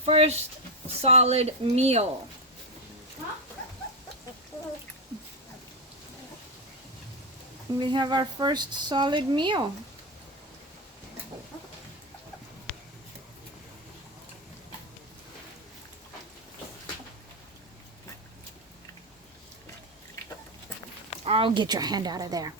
first solid meal. We have our first solid meal. Oh, get your hand out of there.